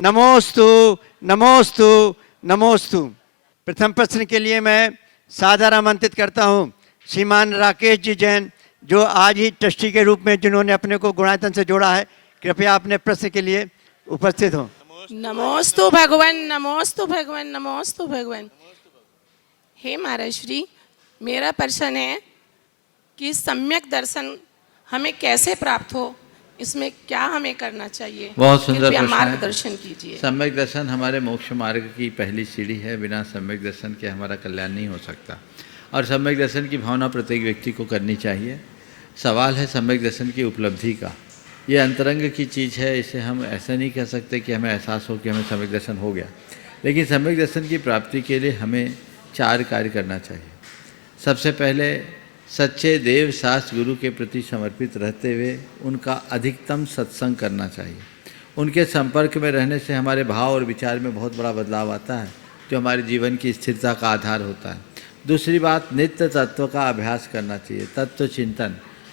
नमोस्तु नमोस्तु नमोस्तु। प्रथम प्रश्न के लिए मैं सादर आमंत्रित करता हूं श्रीमान राकेश जी जैन, जो आज ही ट्रस्टी के रूप में जिन्होंने अपने को गुणायतन से जोड़ा है। कृपया अपने प्रश्न के लिए उपस्थित हो। नमोस्तु भगवान, नमोस्तु भगवान, नमोस्तु भगवान। हे महाराज श्री, मेरा प्रश्न है कि सम्यक दर्शन हमें कैसे प्राप्त हो, इसमें क्या हमें करना चाहिए? बहुत सुंदर प्रश्न है। मार्गदर्शन कीजिए। सम्यक दर्शन हमारे मोक्ष मार्ग की पहली सीढ़ी है। बिना सम्यक दर्शन के हमारा कल्याण नहीं हो सकता, और सम्यक दर्शन की भावना प्रत्येक व्यक्ति को करनी चाहिए। सवाल है सम्यक दर्शन की उपलब्धि का। ये अंतरंग की चीज़ है, इसे हम ऐसा नहीं कह सकते कि हमें एहसास हो कि हमें सम्यक दर्शन हो गया। लेकिन सम्यक दर्शन की प्राप्ति के लिए हमें 4 कार्य करना चाहिए। सबसे पहले सच्चे देव शास्त्र गुरु के प्रति समर्पित रहते हुए उनका अधिकतम सत्संग करना चाहिए। उनके संपर्क में रहने से हमारे भाव और विचार में बहुत बड़ा बदलाव आता है, जो हमारे जीवन की स्थिरता का आधार होता है। दूसरी बात, नित्य तत्व का अभ्यास करना चाहिए।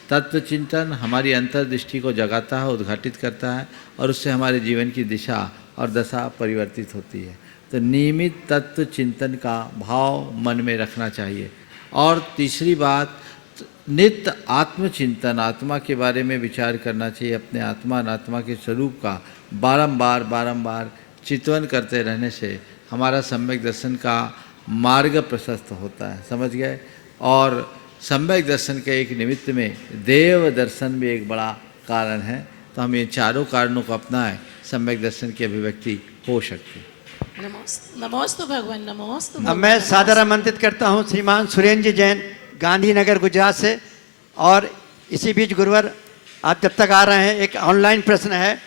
तत्व चिंतन हमारी अंतर्दृष्टि को जगाता है, उद्घाटित करता है, और उससे हमारे जीवन की दिशा और दशा परिवर्तित होती है। तो नियमित तत्व चिंतन का भाव मन में रखना चाहिए। और तीसरी बात, नित्य आत्मचिंतन, आत्मा के बारे में विचार करना चाहिए। अपने आत्मा अनात्मा के स्वरूप का बारंबार चिंतन करते रहने से हमारा सम्यक दर्शन का मार्ग प्रशस्त होता है। समझ गए? और सम्यक दर्शन के एक निमित्त में देव दर्शन भी एक बड़ा कारण है। तो हम ये चारों कारणों को अपनाएं, सम्यक दर्शन की अभिव्यक्ति हो सकती है। नमोस्तु भगवान, नमोस्तु। अब मैं सादर आमंत्रित करता हूं श्रीमान सुरेंद्र जैन, गांधीनगर गुजरात से। और इसी बीच गुरुवर आप जब तक आ रहे हैं, एक ऑनलाइन प्रश्न है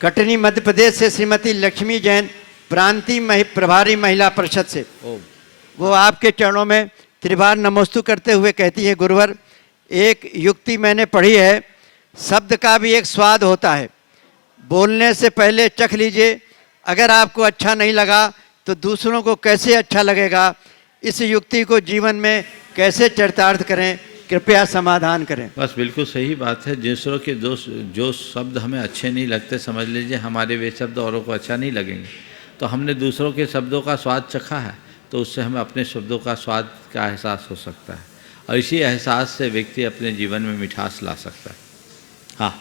कटनी मध्य प्रदेश से श्रीमती लक्ष्मी जैन, प्रांतीय प्रभारी महिला परिषद से। वो आपके चरणों में त्रिबार नमोस्तु करते हुए कहती है, गुरुवर एक युक्ति मैंने पढ़ी है, शब्द का भी एक स्वाद होता है, बोलने से पहले चख लीजिए, अगर आपको अच्छा नहीं लगा तो दूसरों को कैसे अच्छा लगेगा। इस युक्ति को जीवन में कैसे चरितार्थ करें, कृपया समाधान करें। बस बिल्कुल सही बात है। दूसरों के जो शब्द हमें अच्छे नहीं लगते, समझ लीजिए हमारे वे शब्द औरों को अच्छा नहीं लगेंगे। तो हमने दूसरों के शब्दों का स्वाद चखा है, तो उससे हमें अपने शब्दों का स्वाद का एहसास हो सकता है, और इसी एहसास से व्यक्ति अपने जीवन में मिठास ला सकता है। हाँ,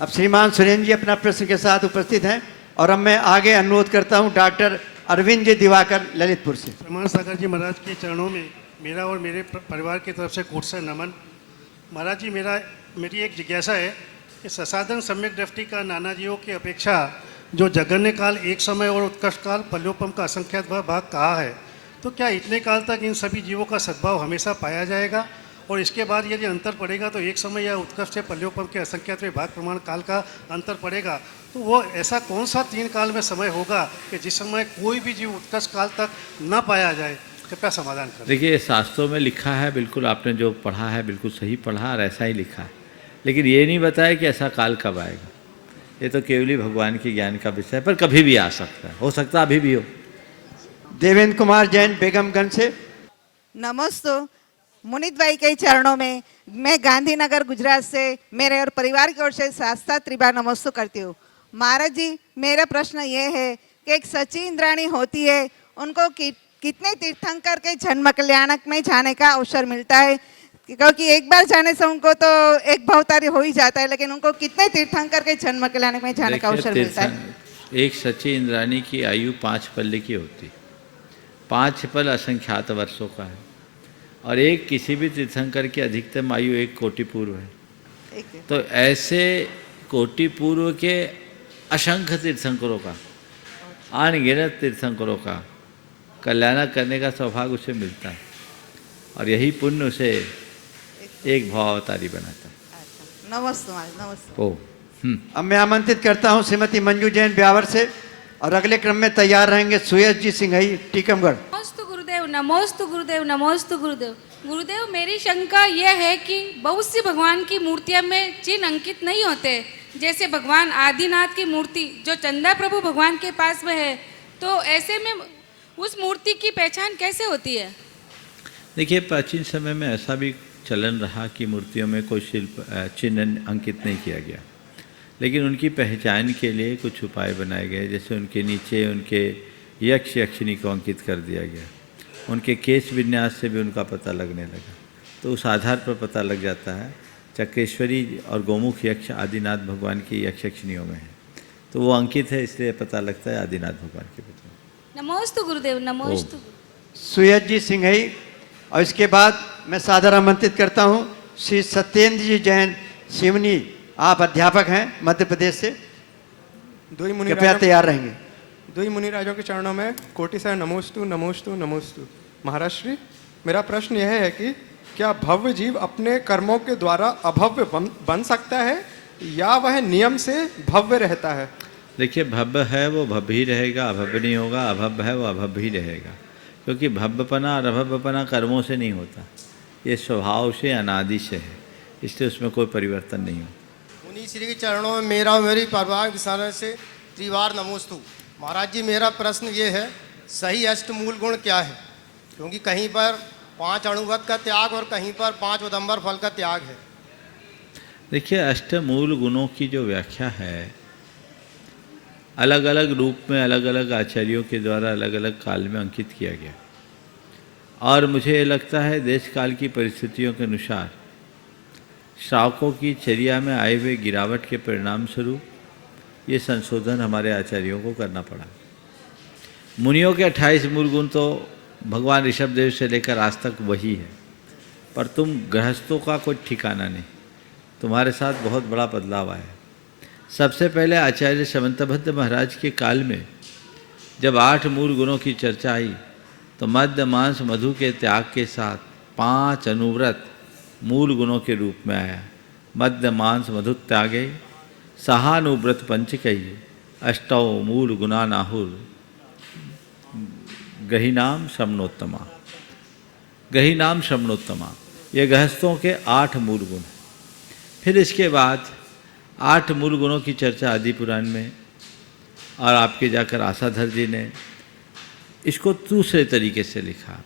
अब श्रीमान सुरेंद्र जी अपना प्रश्न के साथ उपस्थित हैं, और अब मैं आगे अनुरोध करता हूं डॉक्टर अरविंद जी दिवाकर ललितपुर से। प्रमाण सागर जी महाराज के चरणों में मेरा और मेरे परिवार की तरफ से कोट से नमन। महाराज जी, मेरी एक जिज्ञासा है कि ससाधन सम्यक दृष्टि का नाना जीवों की अपेक्षा जो जगन्य काल, एक समय और उत्कृष्ट काल, पल्योपम का असंख्यात भाग कहा है, तो क्या इतने काल तक इन सभी जीवों का सद्भाव हमेशा पाया जाएगा? और इसके बाद यदि अंतर पड़ेगा तो एक समय या उत्कृष्ट से पल्योपम के असंख्यात भाग प्रमाण काल का अंतर पड़ेगा, तो वो ऐसा कौन सा 3 काल में समय होगा कि जिस समय कोई भी जीव उत्कृष्ट काल तक न पाया जाए? कृपया समाधान करें। देखिए, शास्त्रों में लिखा है, बिल्कुल आपने जो पढ़ा है बिल्कुल सही पढ़ा और ऐसा ही लिखा है, लेकिन ये नहीं बताया कि ऐसा काल कब आएगा। ये तो केवल ही भगवान के ज्ञान का विषय है, पर कभी भी आ सकता है, हो सकता है अभी भी हो। देवेंद्र कुमार जैन बेगमगंज से। नमस्ते। मुनीत भाई के चरणों में मैं गांधीनगर गुजरात से मेरे और परिवार की ओर से साथ त्रिबार नमस्ते करती हूँ। महाराज जी, मेरा प्रश्न ये है कि एक सच्ची इंद्राणी होती है, उनको कितने तीर्थंकर के जन्म कल्याणक में जाने का अवसर मिलता है? क्योंकि एक बार जाने से उनको तो एक भवतारी हो ही जाता है, लेकिन उनको कितने तीर्थंकर के जन्म कल्याणक में जाने का अवसर मिलता है? एक सच्ची इंद्राणी की आयु 5 पल्ले की होती, 5 पल असंख्यात वर्षों का है, और एक किसी भी तीर्थंकर की अधिकतम आयु 1 कोटि पूर्व है। तो ऐसे कोटि पूर्व के असंख्य तीर्थंकरों का, अनगिनत तीर्थंकरों का कल्याण करने का सौभाग्य उसे मिलता है, और यही पुण्य उसे एक भावावतारी बनाता है। नमस्ते नमस्ते। ओ अब मैं आमंत्रित करता हूं श्रीमती मंजू जैन ब्यावर से, और अगले क्रम में तैयार रहेंगे सुयश जी सिंघई टीकमगढ़। नमोस्तु गुरुदेव, नमोस्तु गुरुदेव, नमोस्तु गुरुदेव। गुरुदेव, मेरी शंका यह है कि बहुत सी भगवान की मूर्तियां में चिन्ह अंकित नहीं होते, जैसे भगवान आदिनाथ की मूर्ति जो चंदा प्रभु भगवान के पास में है, तो ऐसे में उस मूर्ति की पहचान कैसे होती है? देखिए, प्राचीन समय में ऐसा भी चलन रहा कि मूर्तियों में कोई शिल्प चिन्ह अंकित नहीं किया गया, लेकिन उनकी पहचान के लिए कुछ उपाय बनाए गए, जैसे उनके नीचे उनके यक्ष यक्षिणी को अंकित कर दिया गया, उनके केश विन्यास से भी उनका पता लगने लगा। तो उस आधार पर पता लग जाता है चक्रेश्वरी और गोमुख यक्ष आदिनाथ भगवान की यक्ष यक्षिणियों में है, तो वो अंकित है, इसलिए पता लगता है आदिनाथ भगवान के पुत्र। नमोस्तु गुरुदेव, नमोस्तु। सुयज जी सिंघई, और इसके बाद मैं सादर आमंत्रित करता हूँ श्री सत्येंद्र जी जैन सिवनी, आप अध्यापक हैं मध्य प्रदेश से, कृपया तैयार रहेंगे। दुई मुनिराजों के चरणों में कोटि से नमोस्तु नमोस्तु नमोस्तु। महाराज श्री, मेरा प्रश्न यह है कि क्या भव्य जीव अपने कर्मों के द्वारा अभव्य बन सकता है या वह नियम से भव्य रहता है? देखिए, भव्य है वो भव्य ही रहेगा, अभव्य नहीं होगा, अभव्य है वो अभव्य ही रहेगा, क्योंकि भव्यपना और अभव्यपना कर्मों से नहीं होता, ये स्वभाव से अनादि से है, इसलिए उसमें कोई परिवर्तन नहीं हो। मुनि श्री के चरणों में मेरा और मेरी परिवार के सामने से त्रिवार नमोस्तु। महाराज जी, मेरा प्रश्न ये है, सही अष्टमूल गुण क्या है? क्योंकि कहीं पर 5 अणुवत का त्याग और कहीं पर 5 उदंबर फल का त्याग है। देखिए, अष्टमूल गुणों की जो व्याख्या है अलग अलग रूप में अलग अलग आचार्यों के द्वारा अलग अलग काल में अंकित किया गया, और मुझे लगता है देश काल की परिस्थितियों के अनुसार श्रावकों की चर्या में आए हुए गिरावट के परिणाम स्वरूप ये संशोधन हमारे आचार्यों को करना पड़ा। मुनियों के 28 मूल गुण तो भगवान ऋषभदेव से लेकर आज तक वही है, पर तुम गृहस्थों का कोई ठिकाना नहीं, तुम्हारे साथ बहुत बड़ा बदलाव आया। सबसे पहले आचार्य समंतभद्र महाराज के काल में जब 8 मूल गुणों की चर्चा आई तो मद्य मांस मधु के त्याग के साथ 5 अनुव्रत मूल गुणों के रूप में आया। मद्य मांस मधु त्यागे सहानुव्रत पंचकई अष्टौ मूल गुणा नाहुर गहीनाम श्रमणोत्तमा। गहीनाम श्रमणोत्तमा, ये गृहस्थों के 8 मूल गुण। फिर इसके बाद 8 मूल गुणों की चर्चा आदि पुराण में, और आपके जाकर आसाधर जी ने इसको दूसरे तरीके से लिखा।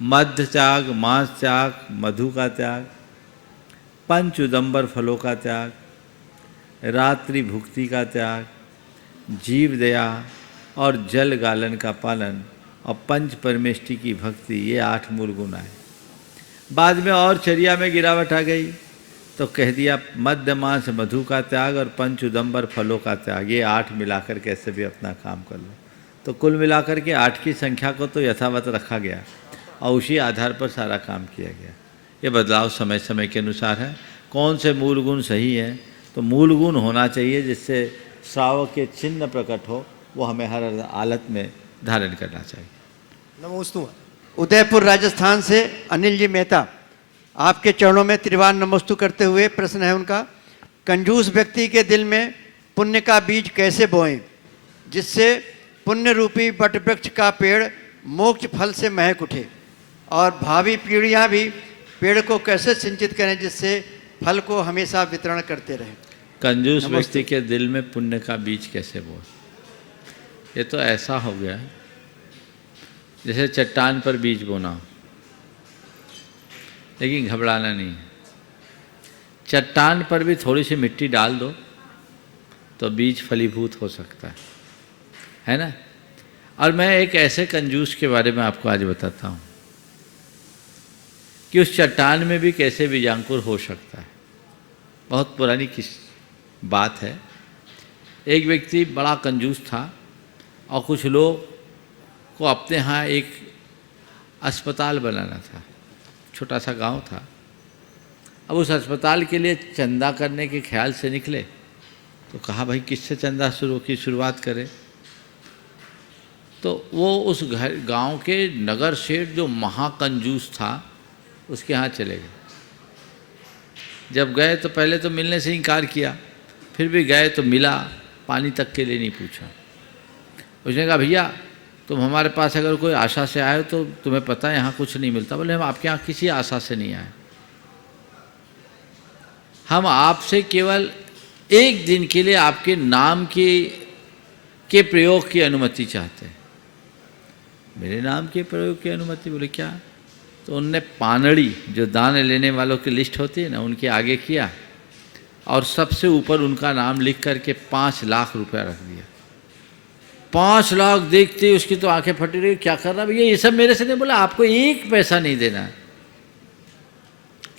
मध्य त्याग, मांस त्याग, मधु का त्याग, पंच उदंबर फलों का त्याग, रात्रि भुक्ति का त्याग, जीव दया और जल गालन का पालन, और पंच परमेष्टि की भक्ति, ये 8 मूल गुण आए। बाद में और चर्या में गिरावट आ गई तो कह दिया मद्य मांस मधु का त्याग और पंच उदंबर फलों का त्याग, ये 8 मिलाकर कैसे भी अपना काम कर लो। तो कुल मिलाकर के 8 की संख्या को तो यथावत रखा गया और उसी आधार पर सारा काम किया गया। ये बदलाव समय समय के अनुसार है। कौन से मूल गुण सही हैं? तो मूल गुण होना चाहिए जिससे श्रावक के चिन्ह प्रकट हो, वो हमें हर हालत में धारण करना चाहिए। नमोस्तु। उदयपुर राजस्थान से अनिल जी मेहता, आपके चरणों में त्रिवार नमोस्तु करते हुए प्रश्न है उनका, कंजूस व्यक्ति के दिल में पुण्य का बीज कैसे बोएं जिससे पुण्य रूपी वट वृक्ष का पेड़ मोक्ष फल से महक उठे, और भावी पीढ़ियां भी पेड़ को कैसे सिंचित करें जिससे फल को हमेशा वितरण करते रहें। कंजूस व्यक्ति के दिल में पुण्य का बीज कैसे बोए? ये तो ऐसा हो गया जैसे चट्टान पर बीज बोना हो, लेकिन घबराना नहीं है। चट्टान पर भी थोड़ी सी मिट्टी डाल दो तो बीज फलीभूत हो सकता है ना। और मैं एक ऐसे कंजूस के बारे में आपको आज बताता हूँ कि उस चट्टान में भी कैसे बीजांकुर हो सकता है। बहुत पुरानी बात है। एक व्यक्ति बड़ा कंजूस था और कुछ लोग को अपने यहाँ एक अस्पताल बनाना था। छोटा सा गांव था। अब उस अस्पताल के लिए चंदा करने के ख्याल से निकले तो कहा भाई किससे चंदा शुरुआत करें। तो वो उस गांव के नगर सेठ जो महाकंजूस था उसके यहाँ चले गए। जब गए तो पहले तो मिलने से इनकार किया, फिर भी गए तो मिला, पानी तक के लिए नहीं पूछा। उसने कहा भैया तुम हमारे पास अगर कोई आशा से आए तो तुम्हें पता है यहाँ कुछ नहीं मिलता। बोले हम आपके यहाँ किसी आशा से नहीं आए, हम आपसे केवल एक दिन के लिए आपके नाम के प्रयोग की अनुमति चाहते हैं। मेरे नाम के प्रयोग की अनुमति? बोले क्या? तो उनने पानड़ी जो दान लेने वालों की लिस्ट होती है ना, उनके आगे किया और सबसे ऊपर उनका नाम लिख करके 5 लाख रुपया रख दिया। 5 लाख देखते ही उसकी तो आंखें फटी रही, क्या कर रहा भैया, ये सब मेरे से नहीं। बोला आपको 1 पैसा नहीं देना है।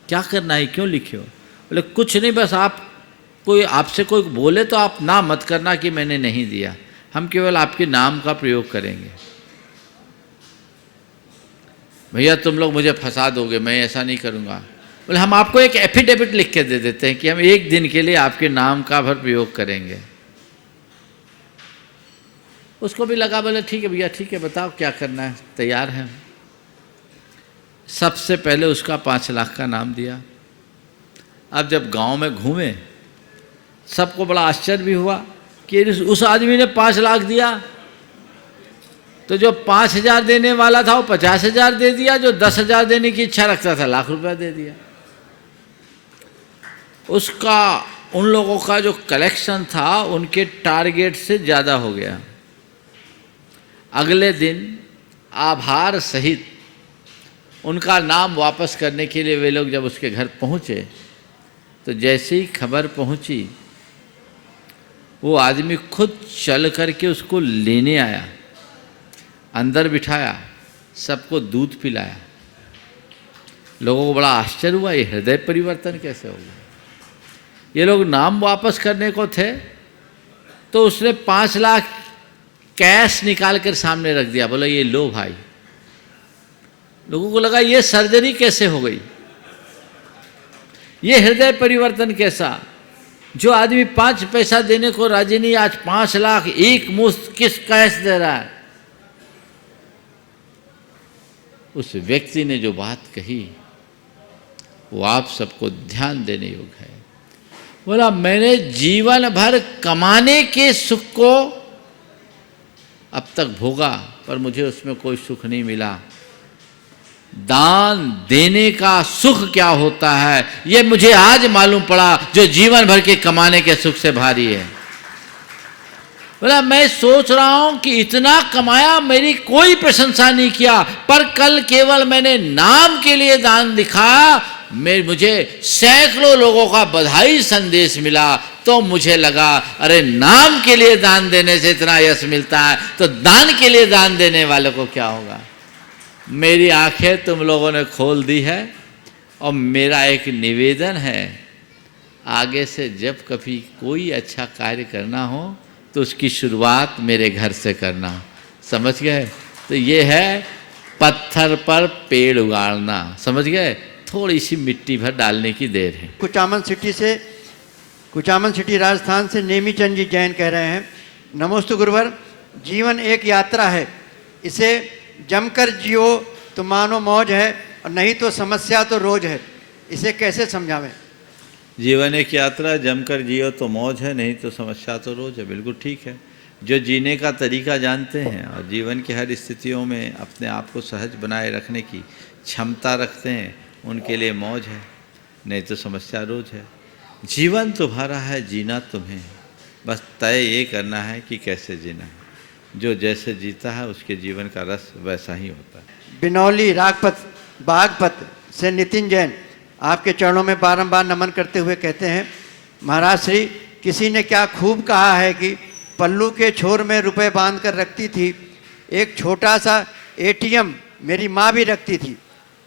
क्या करना है, क्यों लिखे हो? बोले कुछ नहीं, बस आप कोई आपसे कोई बोले तो आप ना मत करना कि मैंने नहीं दिया, हम केवल आपके नाम का प्रयोग करेंगे। भैया तुम लोग मुझे फंसा दोगे, मैं ऐसा नहीं करूँगा। बोले हम आपको एक एफिडेविट लिख के दे देते हैं कि हम 1 दिन के लिए आपके नाम का भर प्रयोग करेंगे। उसको भी लगा, बोले ठीक है भैया ठीक है, बताओ क्या करना है, तैयार है। सबसे पहले उसका 5 लाख का नाम दिया। अब जब गांव में घूमे, सबको बड़ा आश्चर्य भी हुआ कि उस आदमी ने 5 लाख दिया, तो जो 5,000 देने वाला था वो 50,000 दे दिया, जो 10,000 देने की इच्छा रखता था लाख रुपया दे दिया। उसका उन लोगों का जो कलेक्शन था उनके टारगेट से ज़्यादा हो गया। अगले दिन आभार सहित उनका नाम वापस करने के लिए वे लोग जब उसके घर पहुँचे, तो जैसे ही खबर पहुँची, वो आदमी खुद चल करके उसको लेने आया, अंदर बिठाया, सबको दूध पिलाया। लोगों को बड़ा आश्चर्य हुआ, ये हृदय परिवर्तन कैसे हो गया। ये लोग नाम वापस करने को थे, तो उसने 5 लाख कैश निकाल कर सामने रख दिया। बोला ये लो भाई। लोगों को लगा ये सर्जरी कैसे हो गई, ये हृदय परिवर्तन कैसा। जो आदमी 5 पैसा देने को राजी नहीं, आज 5 लाख एक मुश्त किस कैश दे रहा है। उस व्यक्ति ने जो बात कही वो आप सबको ध्यान देने योग्य है। बोला मैंने जीवन भर कमाने के सुख को अब तक भोगा, पर मुझे उसमें कोई सुख नहीं मिला। दान देने का सुख क्या होता है ये मुझे आज मालूम पड़ा, जो जीवन भर के कमाने के सुख से भारी है। बोला मैं सोच रहा हूं कि इतना कमाया, मेरी कोई प्रशंसा नहीं किया, पर कल केवल मैंने नाम के लिए दान दिखाया, मुझे सैकड़ों लोगों का बधाई संदेश मिला, तो मुझे लगा अरे नाम के लिए दान देने से इतना यश मिलता है, तो दान के लिए दान देने वाले को क्या होगा। मेरी आंखें तुम लोगों ने खोल दी है, और मेरा एक निवेदन है, आगे से जब कभी कोई अच्छा कार्य करना हो तो उसकी शुरुआत मेरे घर से करना। समझ गए? तो ये है पत्थर पर पेड़ उगाड़ना। समझ गए? थोड़ी सी मिट्टी भर डालने की देर है। कुचामन सिटी राजस्थान से नेमी चंद जी जैन कह रहे हैं, नमोस्तु गुरुवर, जीवन एक यात्रा है, इसे जमकर जियो तो मानो मौज है, और नहीं तो समस्या तो रोज है, इसे कैसे समझावें। जीवन एक यात्रा, जमकर जियो तो मौज है, नहीं तो समस्या तो रोज है। बिल्कुल ठीक है। जो जीने का तरीका जानते हैं और जीवन की हर स्थितियों में अपने आप को सहज बनाए रखने की क्षमता रखते हैं, उनके लिए मौज है, नहीं तो समस्या रोज है। जीवन तुम्हारा है, जीना तुम्हें, बस तय ये करना है कि कैसे जीना है। जो जैसे जीता है उसके जीवन का रस वैसा ही होता है। बिनौली रागपत बागपत से नितिन जैन आपके चरणों में बारंबार नमन करते हुए कहते हैं, महाराज श्री, किसी ने क्या खूब कहा है कि पल्लू के छोर में रुपए बांध कर रखती थी, एक छोटा सा एटीएम मेरी माँ भी रखती थी।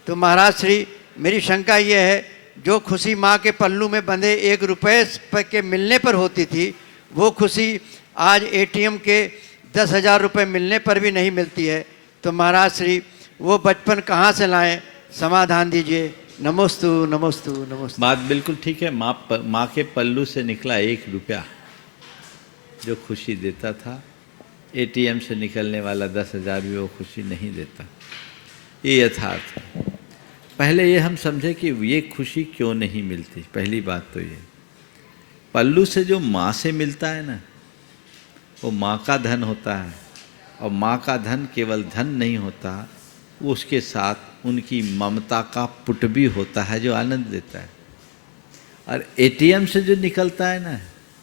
तो महाराज श्री, मेरी शंका ये है, जो खुशी माँ के पल्लू में बंधे 1 रुपये के मिलने पर होती थी, वो खुशी आज एटीएम के 10,000 रुपये मिलने पर भी नहीं मिलती है। तो महाराज श्री, वो बचपन कहाँ से लाएं, समाधान दीजिए। नमोस्तु नमोस्तु नमोस्तु। बात बिल्कुल ठीक है। माँ के पल्लू से निकला 1 रुपया जो खुशी देता था, एटीएम से निकलने वाला 10,000 भी वो खुशी नहीं देता। ये यथार्थ है। पहले ये हम समझे कि ये खुशी क्यों नहीं मिलती। पहली बात तो ये, पल्लू से जो माँ से मिलता है ना, वो माँ का धन होता है, और माँ का धन केवल धन नहीं होता, वो उसके साथ उनकी ममता का पुट भी होता है जो आनंद देता है। और एटीएम से जो निकलता है ना,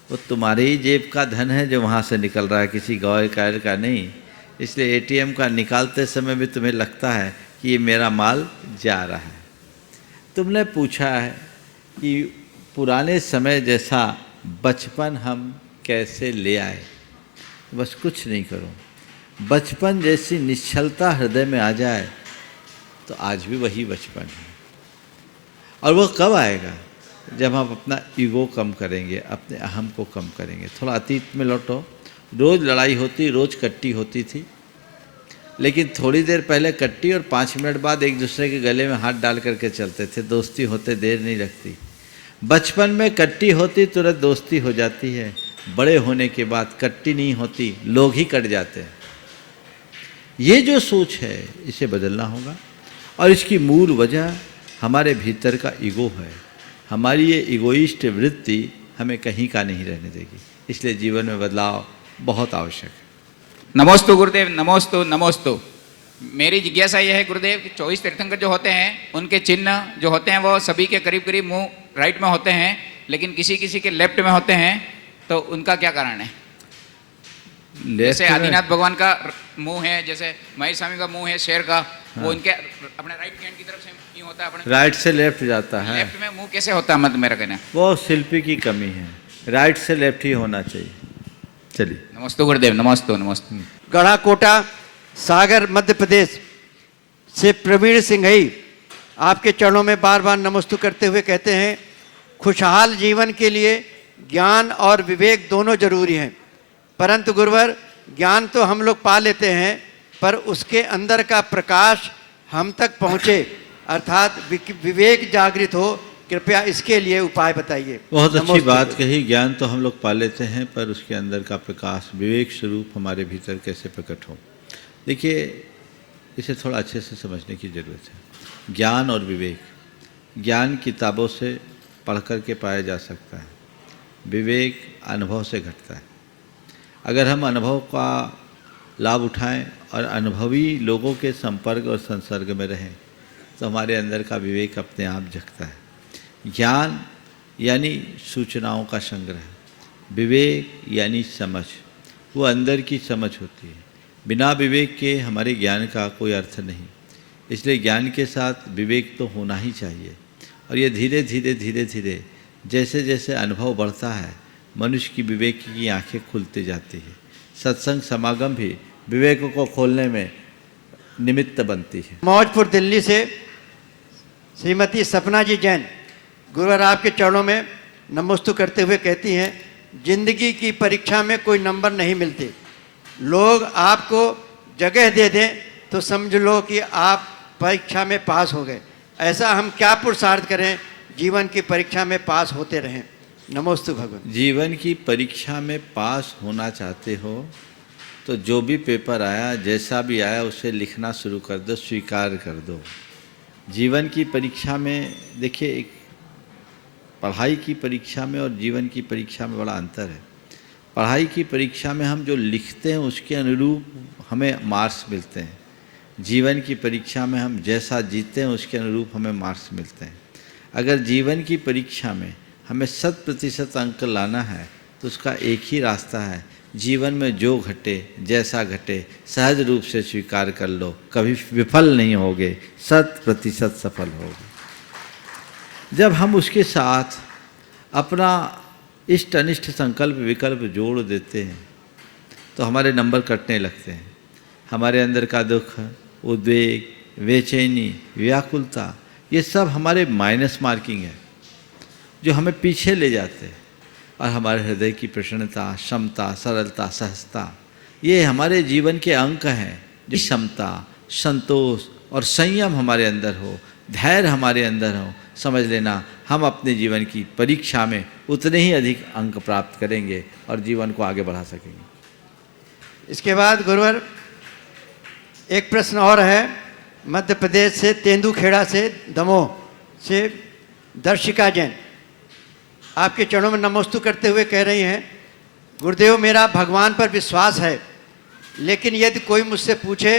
वो तुम्हारे ही जेब का धन है जो वहाँ से निकल रहा है, किसी गौर कार्य का नहीं। इसलिए एटीएम का निकालते समय भी तुम्हें लगता है कि ये मेरा माल जा रहा है। तुमने पूछा है कि पुराने समय जैसा बचपन हम कैसे ले आए। बस कुछ नहीं करो, बचपन जैसी निश्चलता हृदय में आ जाए तो आज भी वही बचपन है। और वो कब आएगा? जब हम अपना ईगो कम करेंगे, अपने अहम को कम करेंगे। थोड़ा अतीत में लौटो, रोज़ लड़ाई होती, रोज़ कट्टी होती थी, लेकिन थोड़ी देर पहले कट्टी और 5 मिनट बाद एक दूसरे के गले में हाथ डाल करके चलते थे। दोस्ती होते देर नहीं लगती। बचपन में कट्टी होती तुरंत दोस्ती हो जाती है, बड़े होने के बाद कट्टी नहीं होती, लोग ही कट जाते हैं। ये जो सोच है इसे बदलना होगा और इसकी मूल वजह हमारे भीतर का ईगो है। हमारी ये इगोइस्ट वृत्ति हमें कहीं का नहीं रहने देगी, इसलिए जीवन में बदलाव बहुत आवश्यक है। नमोस्तु गुरुदेव, नमोस्तु नमोस्तु। मेरी जिज्ञासा यह है गुरुदेव कि 24 तीर्थंकर जो होते हैं उनके चिन्ह जो होते हैं वो सभी के करीब करीब मुंह राइट में होते हैं, लेकिन किसी किसी के लेफ्ट में होते हैं, तो उनका क्या कारण है? जैसे आदिनाथ भगवान का मुंह है, जैसे महेश स्वामी का मुंह है शेर का, वो इनके अपने राइट हैंड की तरफ से यूं होता है, अपने राइट से लेफ्ट जाता है। लेफ्ट में मुंह कैसे होता है? मतलब मेरा कहना है वो शिल्पी की कमी है, राइट से लेफ्ट ही होना चाहिए। चलिए, नमस्ते गुरुदेव, नमस्ते नमस्ते। गढ़ा कोटा सागर मध्य प्रदेश से प्रवीण सिंघई आपके चरणों में बार बार नमस्तु करते हुए कहते हैं, खुशहाल जीवन के लिए ज्ञान और विवेक दोनों जरूरी हैं, परंतु गुरुवर ज्ञान तो हम लोग पा लेते हैं, पर उसके अंदर का प्रकाश हम तक पहुँचे, अर्थात विवेक जागृत हो, कृपया इसके लिए उपाय बताइए। बहुत अच्छी बात कही। ज्ञान तो हम लोग पा लेते हैं, पर उसके अंदर का प्रकाश, विवेक स्वरूप हमारे भीतर कैसे प्रकट हो। देखिए, इसे थोड़ा अच्छे से समझने की ज़रूरत है। ज्ञान और विवेक, ज्ञान किताबों से पढ़ कर के पाया जा सकता है, विवेक अनुभव से घटता है। अगर हम अनुभव का लाभ उठाएं और अनुभवी लोगों के संपर्क और संसर्ग में रहें तो हमारे अंदर का विवेक अपने आप जगता है। ज्ञान यानी सूचनाओं का संग्रह, विवेक यानी समझ, वो अंदर की समझ होती है। बिना विवेक के हमारे ज्ञान का कोई अर्थ नहीं, इसलिए ज्ञान के साथ विवेक तो होना ही चाहिए। और ये धीरे धीरे धीरे धीरे जैसे जैसे अनुभव बढ़ता है, मनुष्य की विवेक की आंखें खुलती जाती है। सत्संग समागम भी विवेक को खोलने में निमित्त बनती है। मौजपुर दिल्ली से श्रीमती सपना जी जैन गुरुवर आपके चरणों में नमस्तु करते हुए कहती हैं, जिंदगी की परीक्षा में कोई नंबर नहीं मिलते, लोग आपको जगह दे दें तो समझ लो कि आप परीक्षा में पास हो गए। ऐसा हम क्या पुरुषार्थ करें जीवन की परीक्षा में पास होते रहें। नमोस्तु भगवान। जीवन की परीक्षा में पास होना चाहते हो तो जो भी पेपर आया, जैसा भी आया, उसे लिखना शुरू कर दो, स्वीकार कर दो। जीवन की परीक्षा में देखिए, एक पढ़ाई की परीक्षा में और जीवन की परीक्षा में बड़ा अंतर है। पढ़ाई की परीक्षा में हम जो लिखते हैं उसके अनुरूप हमें मार्क्स मिलते हैं। जीवन की परीक्षा में हम जैसा जीते हैं उसके अनुरूप हमें मार्क्स मिलते हैं। अगर जीवन की परीक्षा में हमें 100% अंक लाना है तो उसका एक ही रास्ता है, जीवन में जो घटे जैसा घटे सहज रूप से स्वीकार कर लो, कभी विफल नहीं होगे, 100% सफल होगे। जब हम उसके साथ अपना इष्ट अनिष्ट संकल्प विकल्प जोड़ देते हैं तो हमारे नंबर कटने लगते हैं। हमारे अंदर का दुख, उद्वेग, बेचैनी, व्याकुलता, ये सब हमारे माइनस मार्किंग है जो हमें पीछे ले जाते हैं। और हमारे हृदय की प्रसन्नता, क्षमता, सरलता, सहजता, ये हमारे जीवन के अंक हैं। जो क्षमता, संतोष और संयम हमारे अंदर हो, धैर्य हमारे अंदर हो, समझ लेना हम अपने जीवन की परीक्षा में उतने ही अधिक अंक प्राप्त करेंगे और जीवन को आगे बढ़ा सकेंगे। इसके बाद गुरुवर एक प्रश्न और है, मध्य प्रदेश से तेंदुखेड़ा से दमोह से दर्शिका जैन आपके चरणों में नमस्तु करते हुए कह रही हैं, गुरुदेव मेरा भगवान पर विश्वास है, लेकिन यदि कोई मुझसे पूछे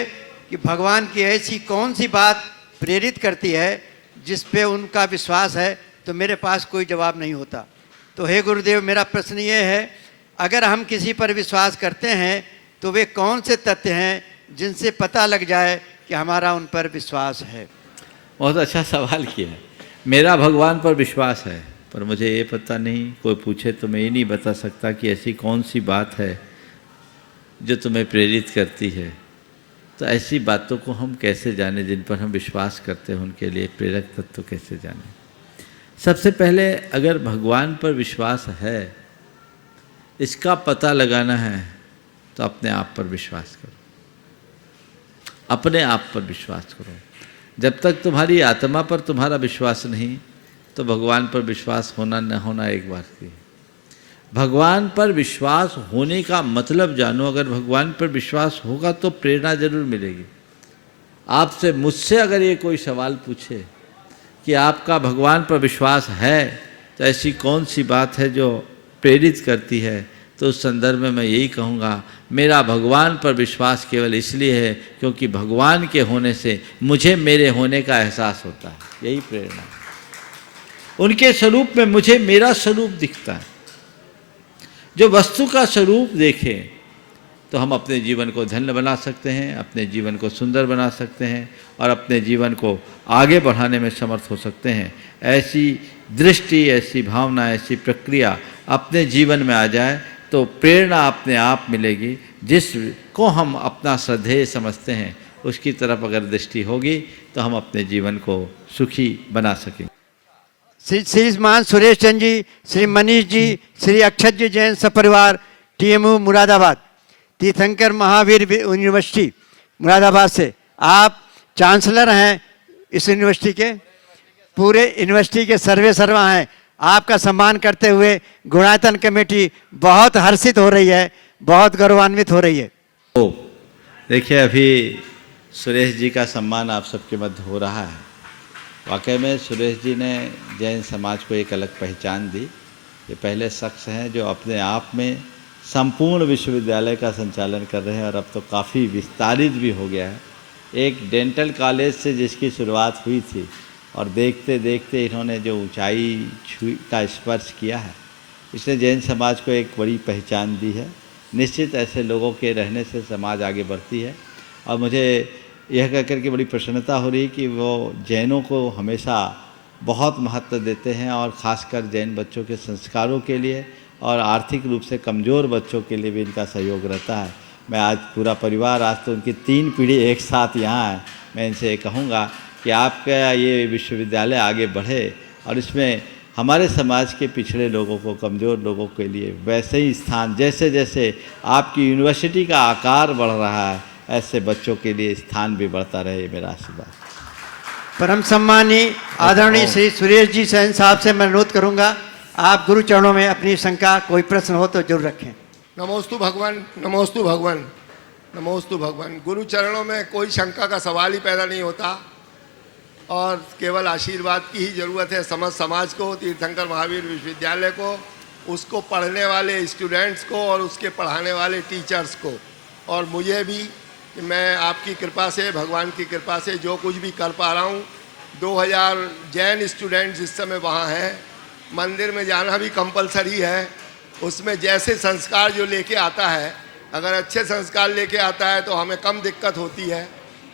कि भगवान की ऐसी कौन सी बात प्रेरित करती है जिस पे उनका विश्वास है, तो मेरे पास कोई जवाब नहीं होता। तो हे गुरुदेव, मेरा प्रश्न ये है, अगर हम किसी पर विश्वास करते हैं तो वे कौन से तथ्य हैं जिनसे पता लग जाए कि हमारा उन पर विश्वास है। बहुत अच्छा सवाल किया है। मेरा भगवान पर विश्वास है, पर मुझे ये पता नहीं, कोई पूछे तो मैं ये नहीं बता सकता कि ऐसी कौन सी बात है जो तुम्हें प्रेरित करती है। तो ऐसी बातों को हम कैसे जाने, जिन पर हम विश्वास करते हैं उनके लिए प्रेरक तत्व कैसे जाने। सबसे पहले अगर भगवान पर विश्वास है, इसका पता लगाना है, तो अपने आप पर विश्वास करो, अपने आप पर विश्वास करो। जब तक तुम्हारी आत्मा पर तुम्हारा विश्वास नहीं, तो भगवान पर विश्वास होना न होना एक बात की। भगवान पर विश्वास होने का मतलब जानो। अगर भगवान पर विश्वास होगा तो प्रेरणा जरूर मिलेगी। आपसे, मुझसे अगर ये कोई सवाल पूछे कि आपका भगवान पर विश्वास है तो ऐसी कौन सी बात है जो प्रेरित करती है, तो उस संदर्भ में मैं यही कहूँगा, मेरा भगवान पर विश्वास केवल इसलिए है क्योंकि भगवान के होने से मुझे मेरे होने का एहसास होता है। यही प्रेरणा है। उनके स्वरूप में मुझे मेरा स्वरूप दिखता है। जो वस्तु का स्वरूप देखें तो हम अपने जीवन को धन्य बना सकते हैं, अपने जीवन को सुंदर बना सकते हैं और अपने जीवन को आगे बढ़ाने में समर्थ हो सकते हैं। ऐसी दृष्टि, ऐसी भावना, ऐसी प्रक्रिया अपने जीवन में आ जाए तो प्रेरणा अपने आप मिलेगी। जिसको हम अपना श्रद्धेय समझते हैं उसकी तरफ अगर दृष्टि होगी तो हम अपने जीवन को सुखी बना सकेंगे। श्रीमान सुरेश चंद जी, श्री मनीष जी, श्री अक्षत जी जैन सपरिवार, TMU मुरादाबाद, तीर्थंकर महावीर यूनिवर्सिटी मुरादाबाद से। आप चांसलर हैं इस यूनिवर्सिटी के, पूरे यूनिवर्सिटी के सर्वा हैं। आपका सम्मान करते हुए गुणायतन कमेटी बहुत हर्षित हो रही है, बहुत गौरवान्वित हो रही है। देखिए, अभी सुरेश जी का सम्मान आप सबके मध्य हो रहा है। वाकई में सुरेश जी ने जैन समाज को एक अलग पहचान दी। ये पहले शख्स हैं जो अपने आप में संपूर्ण विश्वविद्यालय का संचालन कर रहे हैं और अब तो काफ़ी विस्तारित भी हो गया है। एक डेंटल कॉलेज से जिसकी शुरुआत हुई थी और देखते देखते इन्होंने जो ऊंचाई का स्पर्श किया है, इसने जैन समाज को एक बड़ी पहचान दी है। निश्चित ऐसे लोगों के रहने से समाज आगे बढ़ती है और मुझे यह कहकर के बड़ी प्रसन्नता हो रही कि वो जैनों को हमेशा बहुत महत्व देते हैं और ख़ासकर जैन बच्चों के संस्कारों के लिए और आर्थिक रूप से कमज़ोर बच्चों के लिए भी इनका सहयोग रहता है। मैं आज पूरा परिवार, आज तो उनकी 3 पीढ़ी एक साथ यहाँ है। मैं इनसे कहूँगा कि आपका ये विश्वविद्यालय आगे बढ़े और इसमें हमारे समाज के पिछड़े लोगों को, कमज़ोर लोगों के लिए वैसे ही स्थान, जैसे जैसे आपकी यूनिवर्सिटी का आकार बढ़ रहा है, ऐसे बच्चों के लिए स्थान भी बढ़ता रहे, मेरा आशीर्वाद। परम सम्मानीय आदरणीय श्री सुरेश जी सैन साहब से मैं अनुरोध करूंगा, आप गुरु चरणों में अपनी शंका, कोई प्रश्न हो तो जरूर रखें। नमोस्तु भगवान, नमोस्तु भगवान, नमोस्तु भगवान। गुरु चरणों में कोई शंका का सवाल ही पैदा नहीं होता और केवल आशीर्वाद की ही ज़रूरत है। समाज को, तीर्थंकर महावीर विश्वविद्यालय को, उसको पढ़ने वाले स्टूडेंट्स को और उसके पढ़ाने वाले टीचर्स को, और मुझे भी कि मैं आपकी कृपा से, भगवान की कृपा से जो कुछ भी कर पा रहा हूँ। 2000 जैन स्टूडेंट्स इस समय वहाँ हैं। मंदिर में जाना भी कंपलसरी है। उसमें जैसे संस्कार जो लेके आता है, अगर अच्छे संस्कार लेके आता है तो हमें कम दिक्कत होती है,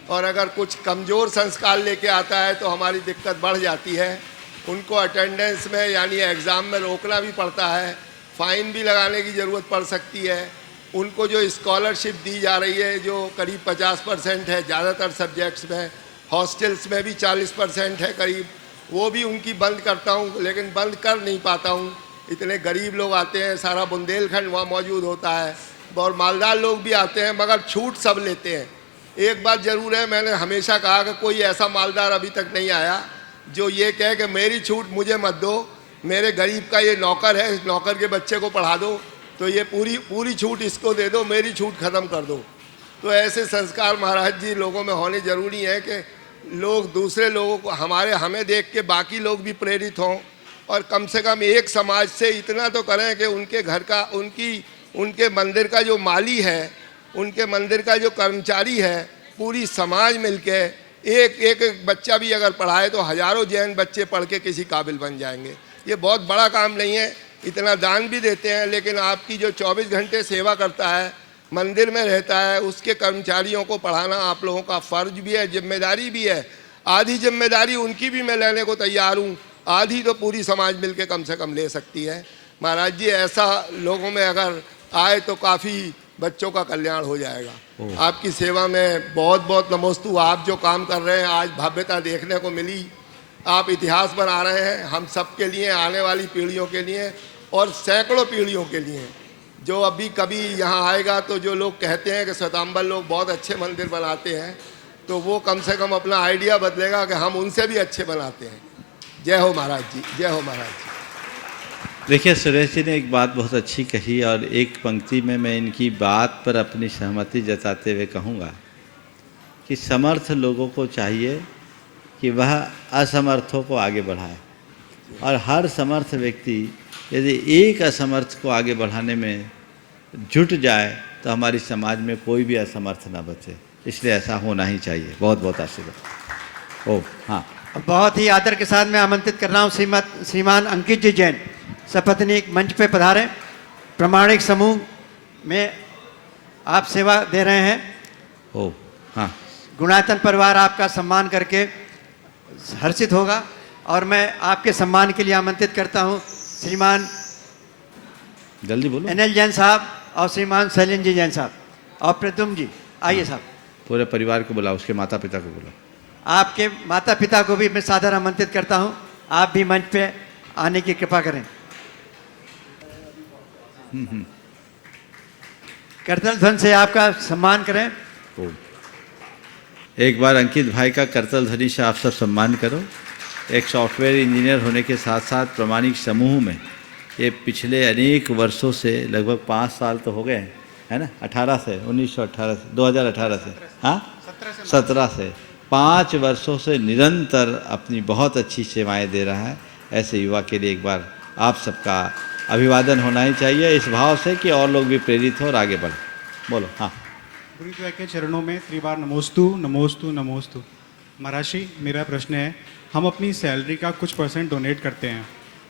और अगर कुछ कमज़ोर संस्कार लेके आता है तो हमारी दिक्कत बढ़ जाती है। उनको अटेंडेंस में यानी एग्ज़ाम में रोकना भी पड़ता है, फ़ाइन भी लगाने की ज़रूरत पड़ सकती है। उनको जो स्कॉलरशिप दी जा रही है जो करीब 50% है ज़्यादातर सब्जेक्ट्स में, हॉस्टल्स में भी 40% है करीब, वो भी उनकी बंद करता हूँ, लेकिन बंद कर नहीं पाता हूँ। इतने गरीब लोग आते हैं, सारा बुंदेलखंड वहाँ मौजूद होता है और मालदार लोग भी आते हैं, मगर छूट सब लेते हैं। एक बात ज़रूर है, मैंने हमेशा कहा कि कोई ऐसा मालदार अभी तक नहीं आया जो ये कहे कि मेरी छूट मुझे मत दो, मेरे गरीब का ये नौकर है, इस नौकर के बच्चे को पढ़ा दो तो ये पूरी छूट इसको दे दो, मेरी छूट ख़त्म कर दो। तो ऐसे संस्कार महाराज जी लोगों में होने ज़रूरी है कि लोग दूसरे लोगों को, हमें देख के बाकी लोग भी प्रेरित हों, और कम से कम एक समाज से इतना तो करें कि उनके घर का, उनके मंदिर का जो माली है, उनके मंदिर का जो कर्मचारी है, पूरी समाज मिलके एक बच्चा भी अगर पढ़ाए तो हज़ारों जैन बच्चे पढ़ के किसी काबिल बन जाएंगे। ये बहुत बड़ा काम नहीं है, इतना दान भी देते हैं, लेकिन आपकी जो 24 घंटे सेवा करता है, मंदिर में रहता है, उसके कर्मचारियों को पढ़ाना आप लोगों का फ़र्ज भी है, जिम्मेदारी भी है। आधी जिम्मेदारी उनकी भी मैं लेने को तैयार हूँ आधी तो पूरी समाज मिलके कम से कम ले सकती है। महाराज जी ऐसा लोगों में अगर आए तो काफ़ी बच्चों का कल्याण हो जाएगा। आपकी सेवा में बहुत बहुत नमोस्तु। आप जो काम कर रहे हैं आज भव्यता देखने को मिली, आप इतिहास बना रहे हैं हम सब के लिए, आने वाली पीढ़ियों के लिए और सैकड़ों पीढ़ियों के लिए। जो अभी कभी यहाँ आएगा तो जो लोग कहते हैं कि श्वेतांबर लोग बहुत अच्छे मंदिर बनाते हैं, तो वो कम से कम अपना आइडिया बदलेगा कि हम उनसे भी अच्छे बनाते हैं। जय हो महाराज जी, जय हो महाराज जी। देखिए, सुरेश जी ने एक बात बहुत अच्छी कही और एक पंक्ति में मैं इनकी बात पर अपनी सहमति जताते हुए कहूँगा कि समर्थ लोगों को चाहिए कि वह असमर्थों को आगे बढ़ाए, और हर समर्थ व्यक्ति यदि एक असमर्थ को आगे बढ़ाने में जुट जाए तो हमारी समाज में कोई भी असमर्थ ना बचे। इसलिए ऐसा होना ही चाहिए। बहुत बहुत आशीर्वाद। ओ हाँ, बहुत ही आदर के साथ मैं आमंत्रित कर रहा हूँ श्रीमान अंकित जी जैन, सपत्नीक मंच पे पधारें। प्रमाणिक समूह में आप सेवा दे रहे हैं। ओ हाँ, गुणायतन परिवार आपका सम्मान करके हर्षित होगा, और मैं आपके सम्मान के लिए आमंत्रित करता हूँ श्रीमान जल्दी बोलो। NL जैन साहब और श्रीमान शैलेंद्र जी जैन साहब और प्रद्युम्न जी। आइए साहब। पूरे परिवार को बुलाओ, उसके माता पिता को बुलाओ। आपके माता पिता को भी मैं सादर आमंत्रित करता हूँ, आप भी मंच पे आने की कृपा करें। करतल ध्वनि से आपका सम्मान करें। एक बार अंकित भाई का करतल ध्वनि से आप सब सम्मान करो। एक सॉफ्टवेयर इंजीनियर होने के साथ साथ प्रमाणिक समूह में ये पिछले अनेक वर्षों से लगभग 5 साल तो हो गए हैं, है ना? 18 से 1918 से 2018 से, हाँ 17 से 5 वर्षों से निरंतर अपनी बहुत अच्छी सेवाएं दे रहा है। ऐसे युवा के लिए एक बार आप सबका अभिवादन होना ही चाहिए, इस भाव से कि और लोग भी प्रेरित हो और आगे बढ़े। बोलो। हाँ, गुरुदेव के चरणों में त्रिबार नमोस्तु नमोस्तु नमोस्तु। महाराज जी, मेरा प्रश्न है, हम अपनी सैलरी का कुछ % डोनेट करते हैं,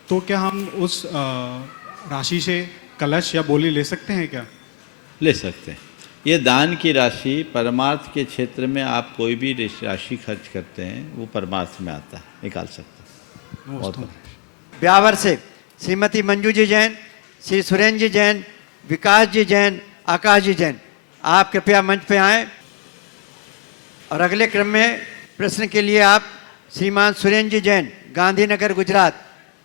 तो क्या हम उस राशि से कलश या बोली ले सकते हैं क्या? ले सकते हैं। ये दान की राशि परमार्थ के क्षेत्र में आप कोई भी राशि खर्च करते हैं वो परमार्थ में आता है, निकाल सकते हैं। बहुत ब्यावर से श्रीमती मंजू जी जैन, श्री सुरेंद्र जी जैन, विकास जी जैन, आकाश जी जैन, आप कृपया मंच पे आएं। और अगले क्रम में प्रश्न के लिए आप श्रीमान सुरेंद्र जी जैन, गांधीनगर गुजरात,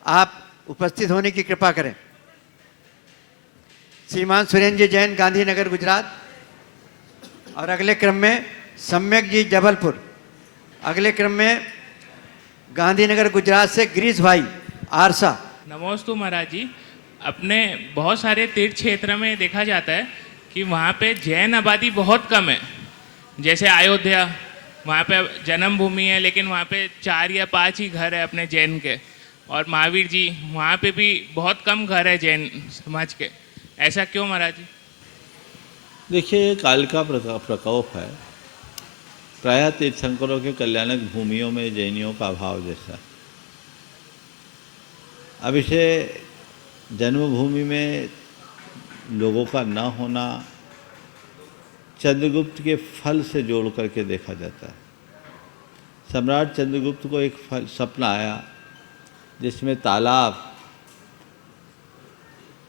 आप उपस्थित होने की कृपा करें। श्रीमान सुरेंद्र जी जैन, गांधीनगर गुजरात। और अगले क्रम में सम्यक जी जबलपुर। अगले क्रम में गांधीनगर गुजरात से गिरीश भाई आरसा। नमोस्तु महाराज जी। अपने बहुत सारे तीर्थ क्षेत्र में देखा जाता है कि वहाँ पे जैन आबादी बहुत कम है। जैसे अयोध्या, वहाँ पे जन्मभूमि है, लेकिन वहाँ पे 4 या 5 ही घर है अपने जैन के। और महावीर जी, वहाँ पे भी बहुत कम घर है जैन समाज के। ऐसा क्यों महाराज जी? देखिए, काल का प्रकोप है। प्रायः तीर्थंकरों के कल्याणक भूमियों में जैनियों का अभाव जैसा। अब इसे जन्मभूमि में लोगों का न होना चंद्रगुप्त के फल से जोड़ करके देखा जाता है। सम्राट चंद्रगुप्त को एक सपना आया जिसमें तालाब,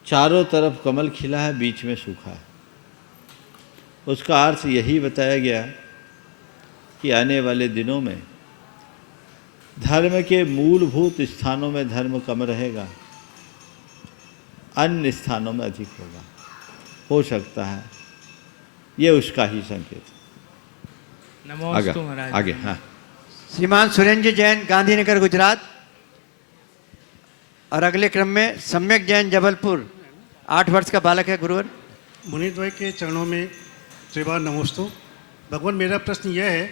चारों तरफ कमल खिला है, बीच में सूखा है। उसका अर्थ यही बताया गया कि आने वाले दिनों में धर्म के मूलभूत स्थानों में धर्म कम रहेगा, अन्य स्थानों में अधिक होगा। हो सकता है ये उसका ही संकेत। नमोस्तु महाराज। आगे। हाँ, श्रीमान सुरेंद्र जी जैन, गांधीनगर गुजरात। और अगले क्रम में सम्यक जैन जबलपुर, 8 वर्ष का बालक है। गुरुवर मुनीत भाई के चरणों में त्रिबार नमोस्तु। भगवान, मेरा प्रश्न यह है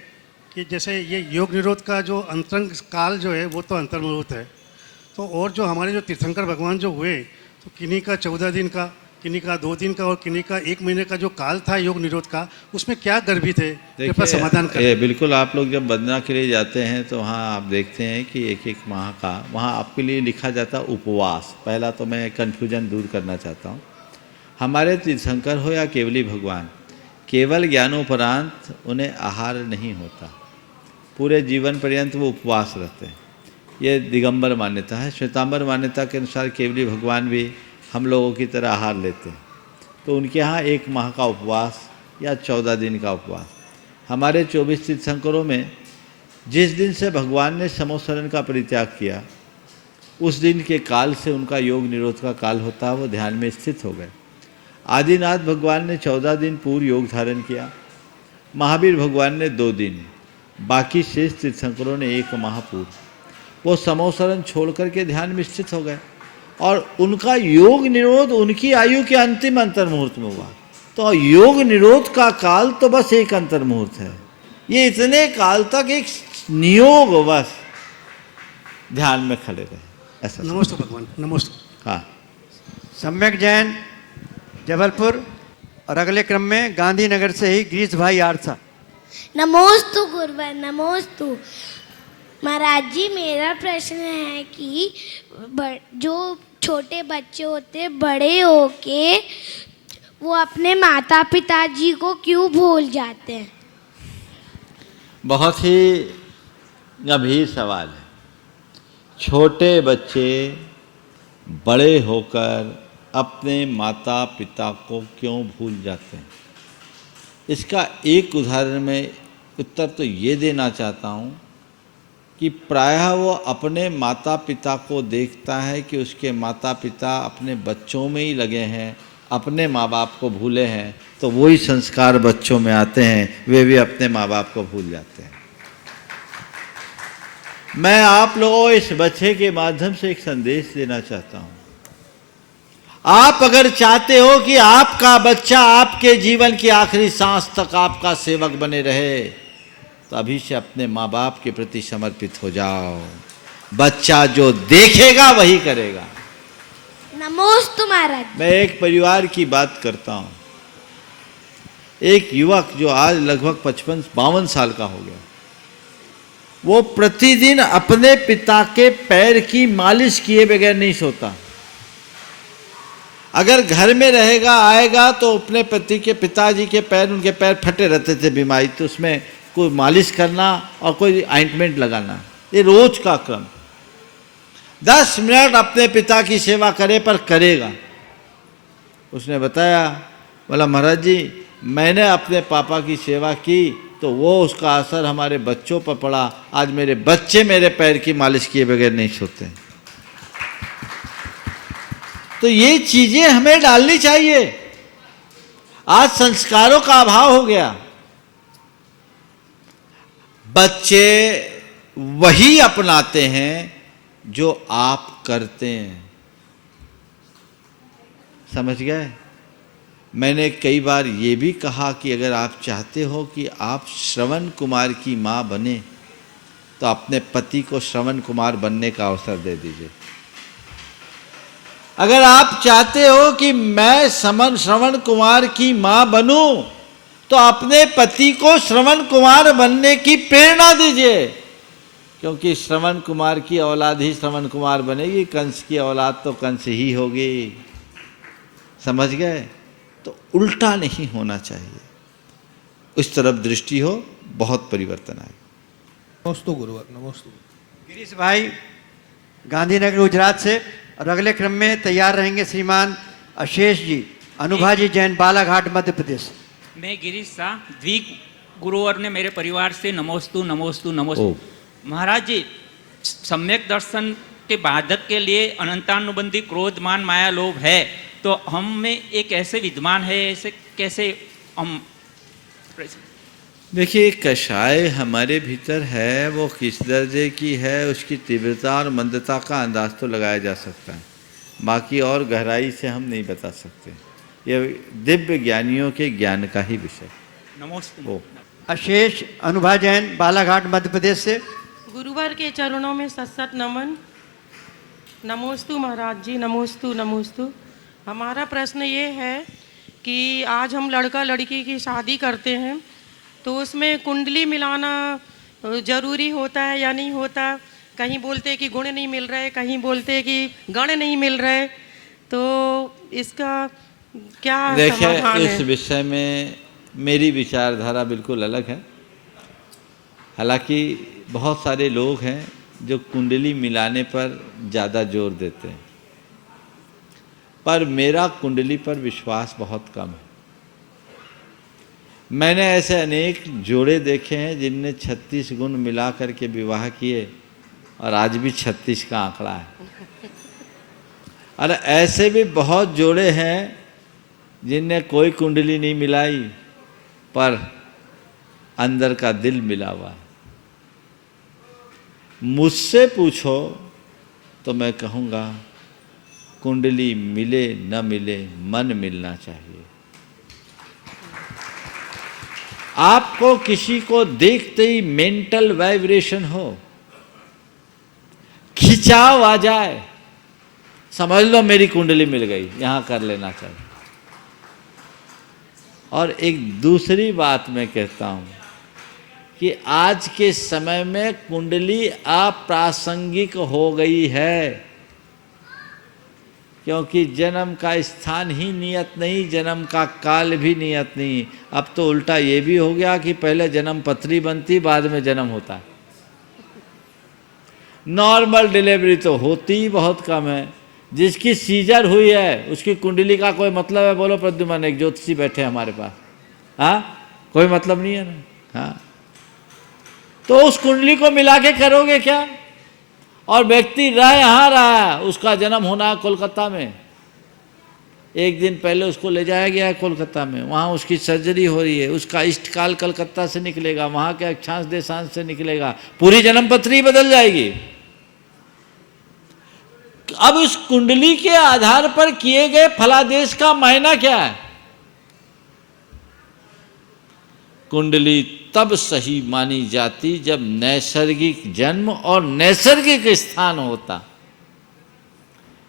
कि जैसे ये योग निरोध का जो अंतरंग काल जो है वो तो अंतर्मुहूर्त है, तो और जो हमारे जो तीर्थंकर भगवान जो हुए, तो किन्हीं का 14 दिन का, किन्हीं का 2 दिन का और किन्हीं का 1 महीने का जो काल था योग निरोध का, उसमें क्या गर्भित है? कृपया समाधान करें। बिल्कुल, आप लोग जब वंदना के लिए जाते हैं तो वहाँ आप देखते हैं कि 1-1 माह का वहाँ आपके लिए लिखा जाता है उपवास। पहला तो मैं कन्फ्यूजन दूर करना चाहता हूँ। हमारे तीर्थंकर हो या केवली भगवान, केवल ज्ञानोपरांत उन्हें आहार नहीं होता, पूरे जीवन पर्यंत वो उपवास रहते हैं। ये दिगंबर मान्यता है। श्वेतांबर मान्यता के अनुसार केवली भगवान भी हम लोगों की तरह आहार लेते हैं, तो उनके यहाँ 1 माह का उपवास या 14 दिन का उपवास। हमारे 24 तीर्थंकरों में जिस दिन से भगवान ने समोसरण का परित्याग किया, उस दिन के काल से उनका योग निरोध का काल होता है, वो ध्यान में स्थित हो गए। आदिनाथ भगवान ने 14 दिन पूर्व योग धारण किया, महावीर भगवान ने 2 दिन, बाकी शेष तीर्थंकरों ने 1 माह पूर्व वो समोसरण छोड़ करके ध्यान में स्थित हो गए, और उनका योग निरोध उनकी आयु के अंतिम अंतर मुहूर्त में हुआ। तो योग निरोध का काल तो बस 1 अंतर मुहूर्त है। ये इतने काल तक एक नियोग बस ध्यान में खड़े रहे, ऐसा। नमस्ते भगवान, नमस्ते। हाँ, सम्यक जैन जबलपुर, और अगले क्रम में गांधीनगर से ही गिरीश भाई आरसा। नमोस्तु गुरुवर, नमोस्तु। महाराज जी, मेरा प्रश्न है कि जो छोटे बच्चे होते बड़े होके वो अपने माता पिता जी को क्यों भूल जाते हैं? बहुत ही गंभीर सवाल है। छोटे बच्चे बड़े होकर अपने माता पिता को क्यों भूल जाते हैं? इसका एक उदाहरण मैं उत्तर तो ये देना चाहता हूँ कि प्रायः वो अपने माता पिता को देखता है कि उसके माता पिता अपने बच्चों में ही लगे हैं, अपने माँ बाप को भूले हैं, तो वही संस्कार बच्चों में आते हैं, वे भी अपने माँ बाप को भूल जाते हैं। मैं आप लोगों इस बच्चे के माध्यम से एक संदेश देना चाहता हूँ। आप अगर चाहते हो कि आपका बच्चा आपके जीवन की आखिरी सांस तक आपका सेवक बने रहे, तो अभी से अपने माँ बाप के प्रति समर्पित हो जाओ। बच्चा जो देखेगा वही करेगा। नमोस्तु महाराज। मैं एक परिवार की बात करता हूँ। एक युवक जो आज लगभग 55-52 साल का हो गया, वो प्रतिदिन अपने पिता के पैर की मालिश किए बगैर नहीं सोता। अगर घर में रहेगा आएगा तो अपने पति के पिताजी के पैर, उनके पैर फटे रहते थे बीमारी, तो उसमें कोई मालिश करना और कोई ऑइंटमेंट लगाना, ये रोज का क्रम। 10 मिनट अपने पिता की सेवा करे पर करेगा। उसने बताया, बोला महाराज जी मैंने अपने पापा की सेवा की तो वो उसका असर हमारे बच्चों पर पड़ा। आज मेरे बच्चे मेरे पैर की मालिश किए बगैर नहीं सोते। तो ये चीजें हमें डालनी चाहिए। आज संस्कारों का अभाव हो गया। बच्चे वही अपनाते हैं जो आप करते हैं। समझ गए? मैंने कई बार ये भी कहा कि अगर आप चाहते हो कि आप श्रवण कुमार की माँ बने तो अपने पति को श्रवण कुमार बनने का अवसर दे दीजिए। अगर आप चाहते हो कि मैं श्रवण कुमार की माँ बनूं तो अपने पति को श्रवण कुमार बनने की प्रेरणा दीजिए, क्योंकि श्रवण कुमार की औलाद ही श्रवण कुमार बनेगी, कंस की औलाद तो कंस ही होगी। समझ गए? तो उल्टा नहीं होना चाहिए, उस तरफ दृष्टि हो, बहुत परिवर्तन आए। नमोस्तु गुरुवर, नमोस्तु। गिरीश भाई गांधीनगर गुजरात से, और अगले क्रम में तैयार रहेंगे श्रीमान अशेष जी, अनुभाजी जैन, बालाघाट मध्य प्रदेश। मैं गिरीश शाह, द्विग गुरुवर ने मेरे परिवार से नमोस्तु नमोस्तु नमोस्तु। महाराज जी, सम्यक दर्शन के बाधक के लिए अनंतानुबंधी क्रोध मान माया लोभ है, तो हम में एक ऐसे विद्यमान है, ऐसे कैसे हम? देखिए, कषाय हमारे भीतर है, वो किस दर्जे की है उसकी तीव्रता और मंदता का अंदाज तो लगाया जा सकता है, बाकी और गहराई से हम नहीं बता सकते। ये दिव्य ज्ञानियों के ज्ञान का ही विषय। नमोस्तु। अशेष अनुभा जैन, बालाघाट मध्य प्रदेश से। गुरुवर के चरणों में सत्सत नमन। नमोस्तु महाराज जी, नमोस्तु नमोस्तु। हमारा प्रश्न ये है कि आज हम लड़का लड़की की शादी करते हैं तो उसमें कुंडली मिलाना जरूरी होता है या नहीं होता? कहीं बोलते कि गुण नहीं मिल रहे, कहीं बोलते कि गण नहीं मिल रहे, तो इसका क्या समाधान है? इस विषय में मेरी विचारधारा बिल्कुल अलग है। हालांकि बहुत सारे लोग हैं जो कुंडली मिलाने पर ज़्यादा जोर देते हैं, पर मेरा कुंडली पर विश्वास बहुत कम है। मैंने ऐसे अनेक जोड़े देखे हैं जिनने 36 गुण मिला करके विवाह किए और आज भी 36 का आंकड़ा है। और ऐसे भी बहुत जोड़े हैं जिनने कोई कुंडली नहीं मिलाई पर अंदर का दिल मिला हुआ है। मुझसे पूछो तो मैं कहूँगा कुंडली मिले न मिले, मन मिलना चाहिए। आपको किसी को देखते ही मेंटल वाइब्रेशन हो, खिंचाव आ जाए, समझ लो मेरी कुंडली मिल गई, यहां कर लेना चाहिए। और एक दूसरी बात मैं कहता हूं कि आज के समय में कुंडली अप्रासंगिक हो गई है, क्योंकि जन्म का स्थान ही नियत नहीं, जन्म का काल भी नियत नहीं। अब तो उल्टा ये भी हो गया कि पहले जन्म पत्री बनती, बाद में जन्म होता है। नॉर्मल डिलीवरी तो होती ही बहुत कम है। जिसकी सीजर हुई है उसकी कुंडली का कोई मतलब है? बोलो प्रद्युमन, एक ज्योतिषी बैठे हमारे पास, हाँ, कोई मतलब नहीं है ना। हाँ, तो उस कुंडली को मिला के करोगे क्या? और व्यक्ति रह यहाँ रहा, उसका जन्म होना है कोलकाता में, एक दिन पहले उसको ले जाया गया है कोलकाता में, वहाँ उसकी सर्जरी हो रही है, उसका इष्टकाल कलकत्ता से निकलेगा, वहाँ के अक्षांश देशांश से निकलेगा, पूरी जन्म पत्री बदल जाएगी। अब इस कुंडली के आधार पर किए गए फलादेश का मायना क्या है? कुंडली तब सही मानी जाती जब नैसर्गिक जन्म और नैसर्गिक स्थान होता।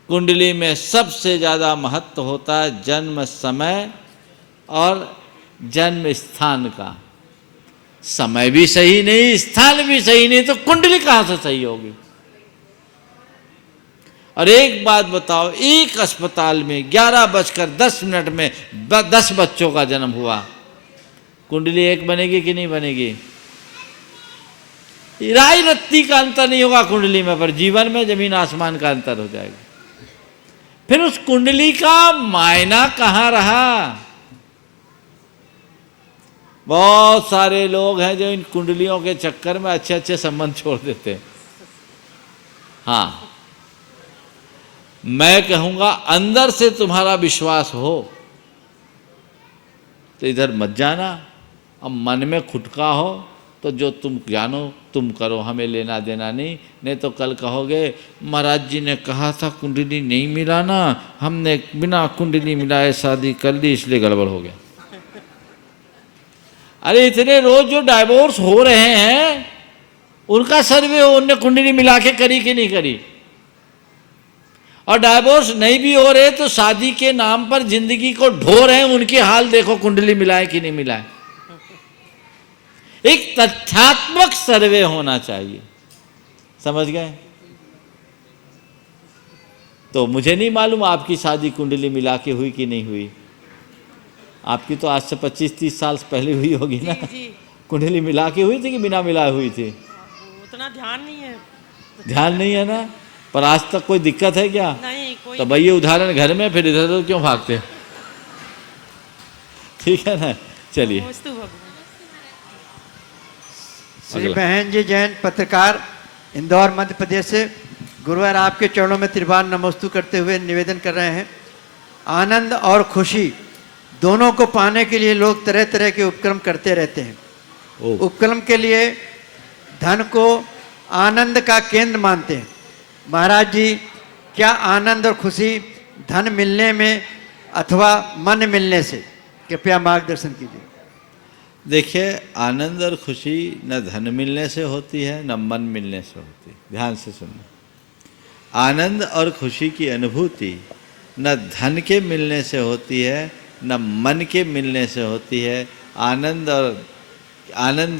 कुंडली में सबसे ज़्यादा महत्व होता है जन्म समय और जन्म स्थान का। समय भी सही नहीं, स्थान भी सही नहीं, तो कुंडली कहाँ से सही होगी? और एक बात बताओ, एक अस्पताल में 11:10 में 10 बच्चों का जन्म हुआ, कुंडली एक बनेगी कि नहीं बनेगी? राई रत्ती का अंतर नहीं होगा कुंडली में, पर जीवन में जमीन आसमान का अंतर हो जाएगा। फिर उस कुंडली का मायना कहाँ रहा? बहुत सारे लोग हैं जो इन कुंडलियों के चक्कर में अच्छे अच्छे संबंध छोड़ देते हैं। हाँ, मैं कहूँगा अंदर से तुम्हारा विश्वास हो तो इधर मत जाना। अब मन में खुटका हो तो जो तुम जानो तुम करो, हमें लेना देना नहीं। नहीं तो कल कहोगे महाराज जी ने कहा था कुंडली नहीं मिला ना, हमने बिना कुंडली मिलाए शादी कर ली इसलिए गड़बड़ हो गया। अरे इतने रोज जो डाइवोर्स हो रहे हैं उनका सर्वे हो, उनने कुंडली मिला के करी कि नहीं करी? और डाइवोर्स नहीं भी हो रहे तो शादी के नाम पर जिंदगी को ढो रहे हैं, उनकी हाल देखो, कुंडली मिलाए कि नहीं मिलाए। एक तथ्यात्मक सर्वे होना चाहिए, समझ गए? तो मुझे नहीं मालूम आपकी शादी कुंडली मिला के हुई कि नहीं हुई। आपकी तो आज से 25-30 साल पहले हुई होगी ना? कुंडली मिला के हुई थी कि बिना मिलाए हुई थी? उतना ध्यान नहीं है। ध्यान नहीं है ना? पर आज तक कोई दिक्कत है क्या? नहीं, कोई तो भाई ये उदाहरण घर में, फिर इधर उधर क्यों भागते? ठीक है ना, चलिए। श्री बहन जी जैन, पत्रकार, इंदौर मध्य प्रदेश से, गुरुवार आपके चरणों में त्रिवार नमोस्तु करते हुए निवेदन कर रहे हैं। आनंद और खुशी दोनों को पाने के लिए लोग तरह तरह के उपक्रम करते रहते हैं। उपक्रम के लिए धन को आनंद का केंद्र मानते हैं। महाराज जी, क्या आनंद और खुशी धन मिलने में अथवा मन मिलने से? कृपया मार्गदर्शन कीजिए। देखिए, आनंद और खुशी न धन मिलने से होती है न मन मिलने से होती है। ध्यान से सुनना, आनंद और खुशी की अनुभूति न धन के मिलने से होती है न मन के मिलने से होती है। आनंद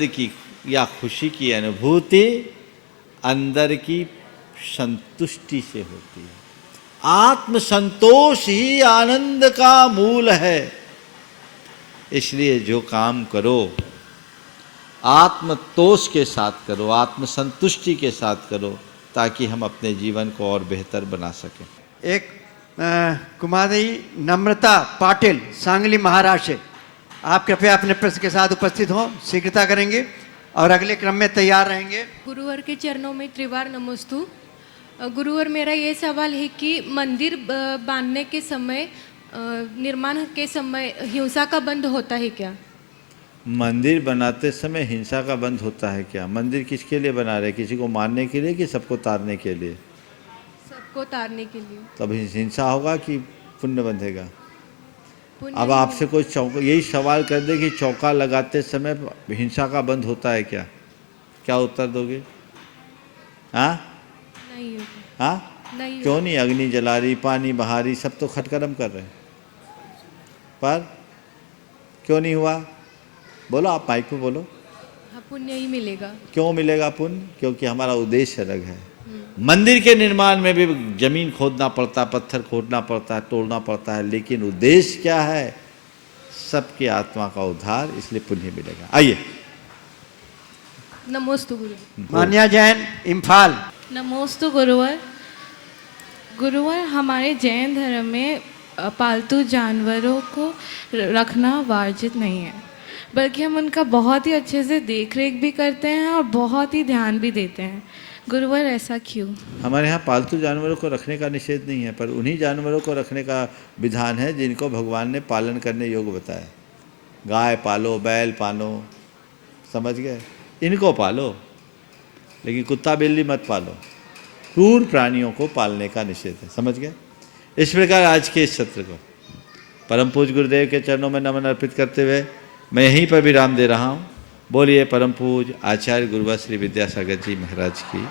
की या खुशी की अनुभूति अंदर की संतुष्टि से होती है। आत्म संतोष ही आनंद का मूल है। इसलिए जो काम करो आत्मतोष के साथ करो, आत्मसंतुष्टि के साथ करो, ताकि हम अपने जीवन को और बेहतर बना सकें। एक कुमारी नम्रता पाटिल, सांगली महाराष्ट्र, आप कृपया अपने प्रश्न के साथ उपस्थित हों, शीघ्रता करेंगे और अगले क्रम में तैयार रहेंगे। गुरुवर के चरणों में त्रिवार नमोस्तु। गुरुवर, मेरा ये सवाल है कि मंदिर बांधने के समय, निर्माण के समय हिंसा का बंद होता है क्या? मंदिर बनाते समय हिंसा का बंद होता है क्या? मंदिर किसके लिए बना रहे, किसी को मारने के लिए कि सबको तारने के लिए? सबको तारने के लिए। तब हिंसा होगा कि पुण्य बंधेगा? अब आपसे कोई यही सवाल कर दे कि चौका लगाते समय हिंसा का बंद होता है क्या? क्या उत्तर दोगे? हाँ नहीं होगा। हाँ नहीं क्यों नहीं? अग्नि जला रही, पानी बहा रही, सब तो खटकरम कर रहे हैं, पर क्यों नहीं हुआ? बोलो, आप माइक पे बोलो। हाँ, पुण्य ही मिलेगा। क्यों मिलेगा पुण्य? क्योंकि हमारा उद्देश्य अलग है। मंदिर के निर्माण में भी जमीन खोदना पड़ता, पत्थर खोदना पड़ता है, तोड़ना पड़ता है, लेकिन उद्देश्य क्या है? सबकी आत्मा का उद्धार, इसलिए पुण्य मिलेगा। आइए। नमोस्तु गुरु। मान्या जैन, इम्फाल। नमोस्तु गुरुवर। गुरुवर, हमारे जैन धर्म में पालतू जानवरों को रखना वर्जित नहीं है, बल्कि हम उनका बहुत ही अच्छे से देख रेख भी करते हैं और बहुत ही ध्यान भी देते हैं। गुरुवर, ऐसा क्यों? हमारे यहाँ पालतू जानवरों को रखने का निषेध नहीं है, पर उन्हीं जानवरों को रखने का विधान है जिनको भगवान ने पालन करने योग्य बताया। गाय पालो, बैल पालो, समझ गए? इनको पालो, लेकिन कुत्ता बिल्ली मत पालो। क्रूर प्राणियों को पालने का निषेध है, समझ गए? इस प्रकार आज के इस सत्र को परम पूज्य गुरुदेव के चरणों में नमन अर्पित करते हुए मैं यहीं पर विराम दे रहा हूँ। बोलिए परम पूज्य आचार्य गुरुवर श्री विद्यासागर जी महाराज की